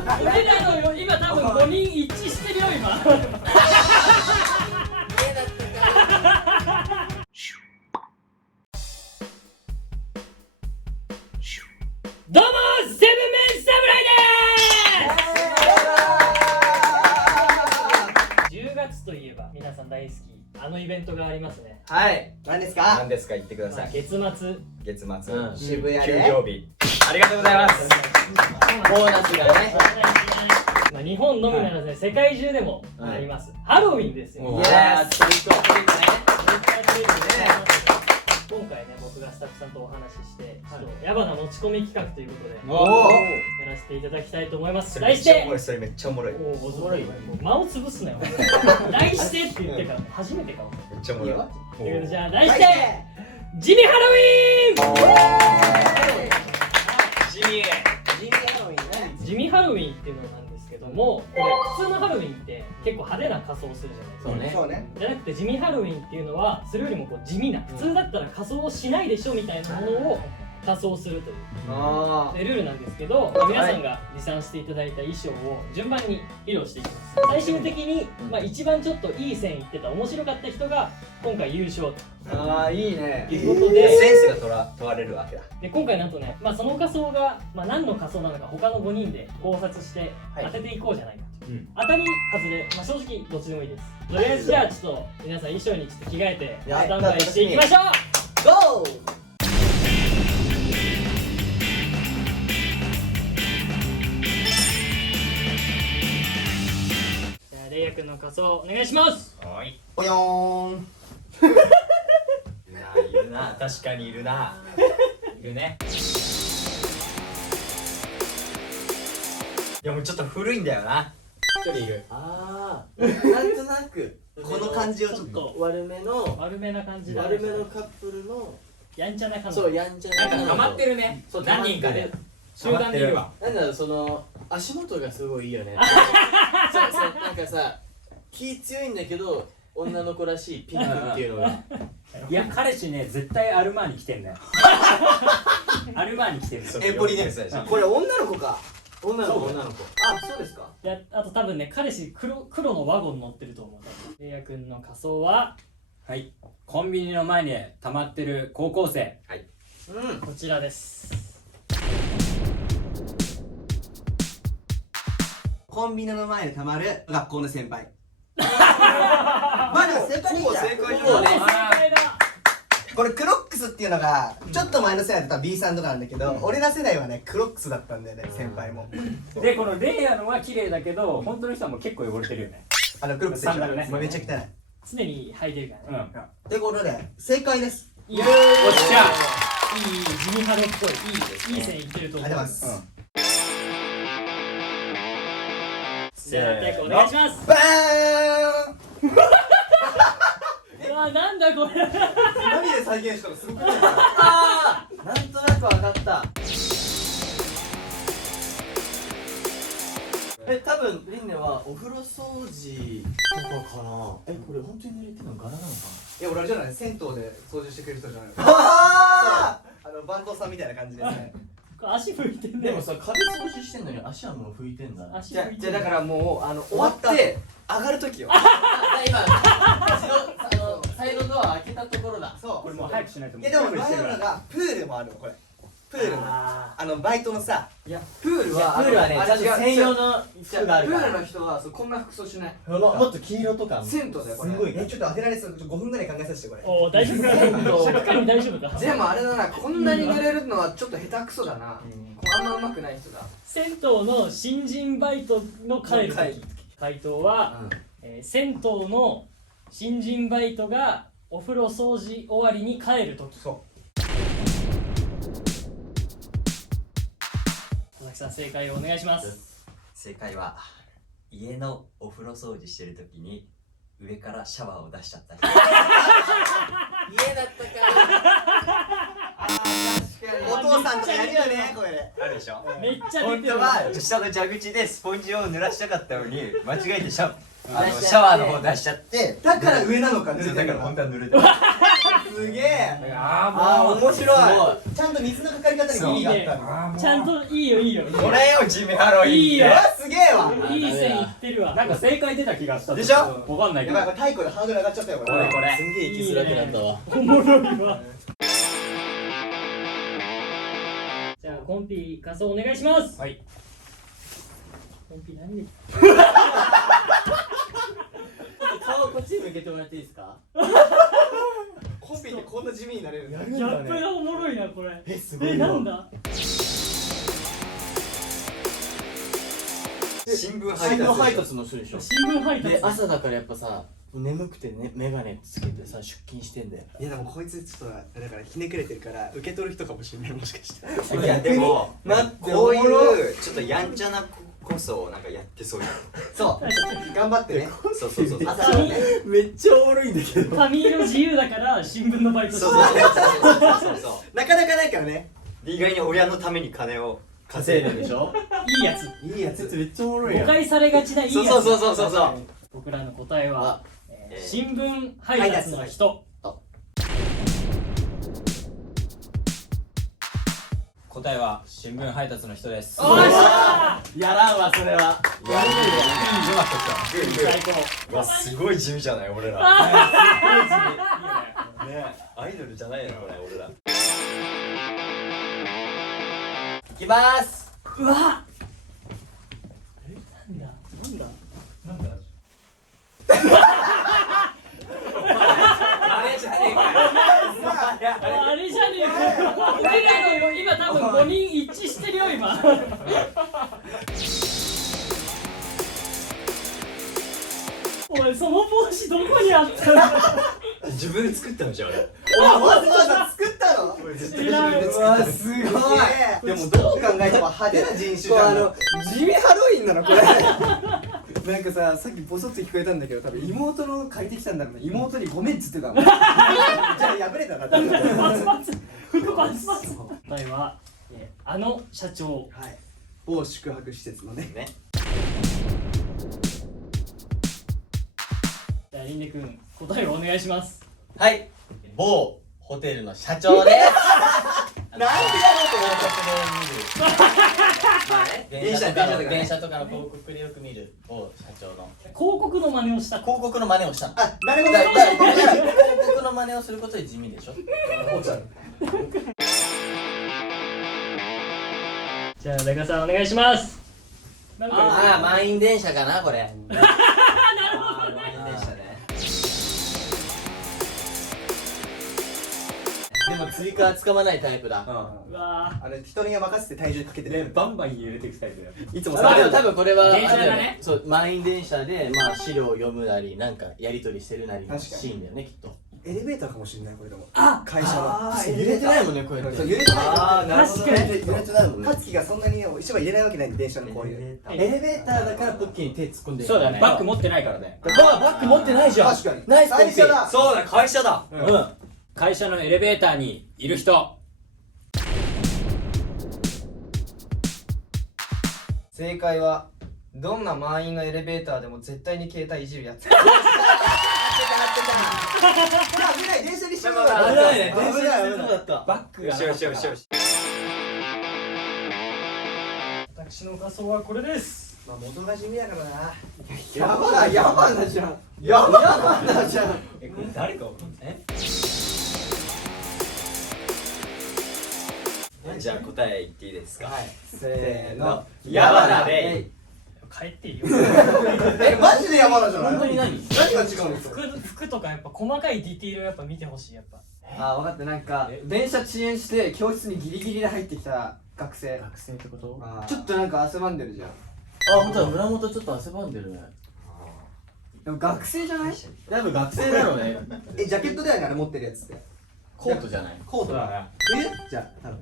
俺らのよ今多分5人一致してるよ今。どうもセブンメン侍でーす。10月といえば皆さん大好きあのイベントがありますね。はい。何ですか？何ですか言ってください。月末月末、渋谷で休業日。ありがとうございます。ボーナスがね。まあ日本のみならずね、世界中でもあります。ハロウィンですよ。いやー、トリックオアトリートね。今回ね、僕がスタッフさんとお話しして、ちょっと矢花持ち込み企画ということでおお。やらせていただきたいと思います。それめ題してっちゃおもろい。それめっちゃおもろい。めおもろいよ。間を潰すなよ。題してって言ってから初めてかも。っちゃおもろい。ということでじゃあ題して地味ハロウィ地味。ン。地味ハロウィンっていうのなんですけども、これ普通のハロウィンって結構派手な仮装をするじゃないですか。そうね。そうね。じゃなくて地味ハロウィンっていうのはそれよりもこう地味な、普通だったら仮装をしないでしょみたいなものを仮装するというあでルールなんですけど、皆さんが持参していただいた衣装を順番に披露していきます。最終的に、一番ちょっといい線いってた面白かった人が今回優勝あー、いいね。ということで、センスが問われるわけだ。で今回なんとね、その仮装が、何の仮装なのか他の5人で考察して当てていこうじゃないかと、当たり外れ、正直どっちでもいいです。とりあえずじゃあちょっと皆さん衣装にちょっと着替えてスタンバイしていきましょう。ゴー。じゃあレイヤ君の仮装お願いします。おい。ぽよーん。いるな、確かにいるな。いるね。いやもうちょっと古いんだよな。一人いる。ああ、なんとなくこの感じをちょっと。悪めの悪めな感じだね。悪めのカップルのやんちゃな感じ。そうやんちゃななんか溜まってるね。そう何人かで。集団でいるわ。なんだろう、その足元がすごいいいよね。そうなんかさ、気強いんだけど女の子らしいピンクっていうのが。いや、彼氏ね、絶対アルマーニ着てんだよ。アルマーニ着てるの。エンポリね。これ女の子か。女の子、女の子。あ、そうですか。であと多分ね、彼氏黒のワゴン乗ってると思う。レイヤ君の仮装ははい。コンビニの前に溜まってる高校生。こちらです。コンビニの前でたまる学校の先輩。まだ正解でいいんだ。正解じゃない正解だ。これクロックスっていうのがちょっと前の世代だったら B さんとかなんだけど、俺ら世代はねクロックスだったんだよね、先輩も。で、このレイヤーのは綺麗だけど、本当の人はもう結構汚れてるよね。クロックスサンダルねめっちゃ汚い。常に履いてるからね。ということで正解です。いいよ。おっしゃ。いい地味ハロっぽい。いい線いってると思う。ありがとうございます。じゃあテイクお願いします。バーン。なんだこれ。何で再現したのすごくない？ああ、なんとなくわかった。多分リンネはお風呂掃除とかかな。これ本当に濡れてるの柄なのかいや俺あれじゃない、銭湯で掃除してくれる人じゃないの。あ番頭さんみたいな感じですね。これ足拭いてんな。ね。でもさ、壁掃除してんのに足はもう拭いてんだ。足拭いてんね。だからもう終わって上がる時よ。今サイドドア開けたところだ。そう。これもう早くしないと。いやでも前のがプールもあるのこれ。プールのバイトのさ。いや、プールはね、ちゃんと専用の服があるから。プールの人はこんな服装しない。もっと黄色とか。銭湯だよこれ。すごい。ちょっと当てられそう。5分ぐらい考えさせてこれ。おお、大丈夫か。しっかり大丈夫か。でもあれだな、こんなに濡れるのはちょっと下手くそだな。あんま上手くない人だ。銭湯の新人バイトの帰る時。回答は、銭湯の新人バイトがお風呂掃除終わりに帰る時。そう。佐々木さん正解をお願いします。正解は家のお風呂掃除してるときに上からシャワーを出しちゃった人。家だったか。お父さんとやるよねこれ。あるでしょ。めっちゃ出てる。本当は下の蛇口でスポンジを濡らしたかったのに間違えてシャワーの方出しちゃって、だから上なのかね。だから本当は濡れてる。すすげえ。あ面白い。ちゃんと水のかかり方に意味があったの。ちゃんといいよいいよこれよ地味ハロウィンっていいよすげえわ。いい線いってるわ。なんか正解出た気がしたでしょわかんないけどやばい、これ太鼓でハードル上がっちゃったよこれ。これすんげえ生きづらくなったわおもろいわ。じゃあコンピ仮装お願いします。はい。コンピ何で顔こっちに向けてもらっていいですかコンピってこんな地味になれるんだ。ギャップがおもろいなこれ。すごいわ。なんだ。新聞配達の人でしょ新聞配達で朝だからやっぱさ眠くてねメガネつけてさ出勤してんだよいやでもこいつちょっとだからひねくれてるから受け取る人かもしれないもしかして。いやでも待ってこういうちょっとやんちゃな子こそなんかやってそうじゃんそう頑張ってね。そうそうそう朝ねめっちゃおもろいんだけど髪色自由だから新聞のバイトしてそうそうそうそうなかなかないからね。で意外に親のために金を稼いでるでしょいいやつ。いいやつ。めっちゃおもろい誤解されがちないいやつ。そうそうそうそうそう僕らの答えはあ新聞配達の人。答えは新聞配達の人です。おっしゃやらんわそれは最高。うわすごい地味じゃない俺らねアイドルじゃないのこれ俺らいきまーすうわ。なんだ。あれじゃねえかあれじゃねえか。俺らのよ今多分5人一致してるよ今。おいその帽子どこにあったの。自分で作ったのじゃん俺わざわざ作ったの。知らん。うわすごい。でもどう考えても派手な人種じゃん。地味ハロウィンなのこれなんかさっきボソッと聞こえたんだけど多分妹の借りてきたんだろうね。妹にごめんっつってたもんじゃあ破れたな。バツバツ。服バツバツ。答えはあの社長。はい某宿泊施設のねねじゃあリンネ君答えをお願いします。はい某ホテルの社長ですなんでやろうと思った電車とかの広告でよく見る某社長の広告の真似をした。広告の真似をしたのあ、なるほど。広告の真似をすることで地味でしょじゃあ中さんお願いします。なんかああ満員電車かなこれなるほどね。満員電車ねでも追加はつかまないタイプだうわあれ人に任せて体重かけてる。バンバン揺れていくタイプだよ。いつもまあでも多分これは電車だねあれだよそう満員電車でまあ資料を読むなりなんかやり取りしてるなりの確かにシーンだよねきっとエレベーターかもしれないこれでもあ会社の揺れてないもんねこうやってそう揺れてないあーなるほどね確かに揺れてないもんね勝樹がそんなに一番入れないわけないんで電車のこういうエレベーターだからポッキーに手突っ込んでるそうだよね。バッグ持ってないからね。バッグ持ってないじゃん確かにナイスコンピ会社だ。そうだ会社だうん会社のエレベーターにいる人。正解はどんな満員のエレベーターでも絶対に携帯いじるやつ危ない電車にしよう。危ないね電車危ないにだったバッグが。よしよしよし私の仮装はこれです。まあ元が地味やからな。ヤバなじゃんやばなじゃん。これ誰かわかんない。じゃあ答え言っていいですかせーの矢花で帰っていいよ。マジでやばなじゃない。本当に何何が違うんですか。服とかやっぱ細かいディティールをやっぱ見てほしいやっぱ。あ分かったなんか電車遅延して教室にギリギリで入ってきた学生学生ってことちょっとなんか汗ばんでるじゃんあ本当だ村本ちょっと汗ばんでるねでも学生じゃない多分学生だろうねジャケットだよねあれ持ってるやつって。コートじゃないコートだ。ね。冬じゃあ多分。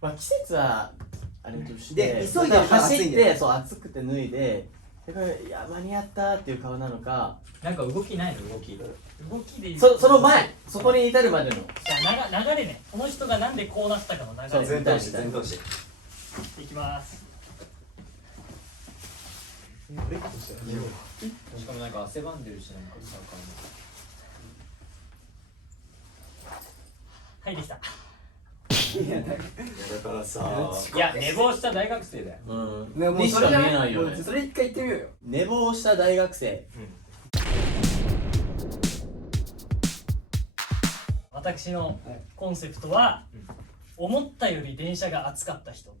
まあ季節はあれとしてで急いでるから走っ暑いんだよてそう暑くて脱いでこれいや間に合ったっていう顔なのかなんか動きないの動き。動きで言うその前そこに至るまでのじゃあ流れね。この人がなんでこうなったかの流れ。そう全投資いきます。しかもなんか汗ばんでるしなんかさはいできた。だからさいや寝坊した大学生だよ。ねもうにしか見それじゃないえないよね。それ一回言ってみようよ。寝坊した大学生。私のコンセプトは、思ったより電車が暑かった人。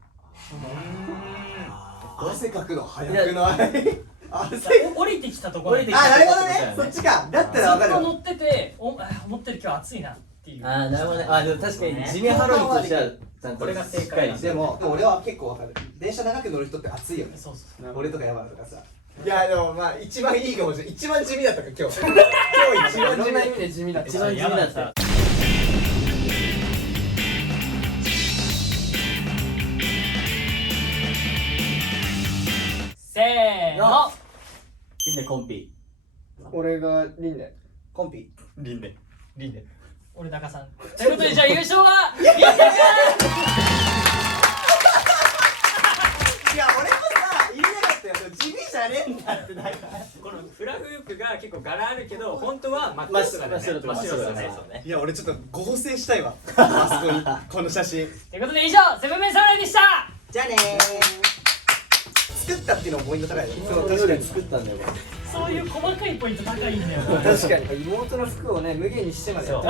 汗かくの早くない降りてきたところに降りてきあ、なるほどねそうだよねそっちかだったらわかるずっと乗ってて、思ってる今日暑いなっていう。ああなるほどね。あでも確かに地味ハロウィンとしてはちゃんとこれが正解しっかりしてでも俺は結構わかる電車長く乗る人って暑いよねそうそう。俺とか山田とかさいやでもまあ一番いいかもしれない一番地味だったから今日今日一番地味いろんな意味で地味だった。一番地味だったよ。せーの。みんなコンピ。俺がリンネ。コンピリンネ。リンネ。俺中さん。ということでじゃあ優勝はみんなくん。いや俺もさ言いなかったよ地味じゃねえんだってなんかこのフラフープが結構柄あるけど本当は真っ真っ白だね。白真っ白だね。そうね。いや俺ちょっと合成したいわあそこにこの写真ということで以上セブンメン侍でした。じゃあね作ったっていうのもポイント高いよそう確かに作ったんだよこれ。そういう細かいポイント高いんだよ。確かに妹の服をね無限にしてまでやっ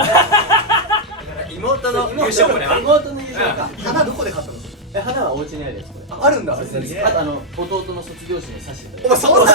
て妹の優勝これは。妹の優勝か。花どこで買ったの花はお家にあるやつこれ。あるんだあと弟の卒業式に刺してた。お前そんな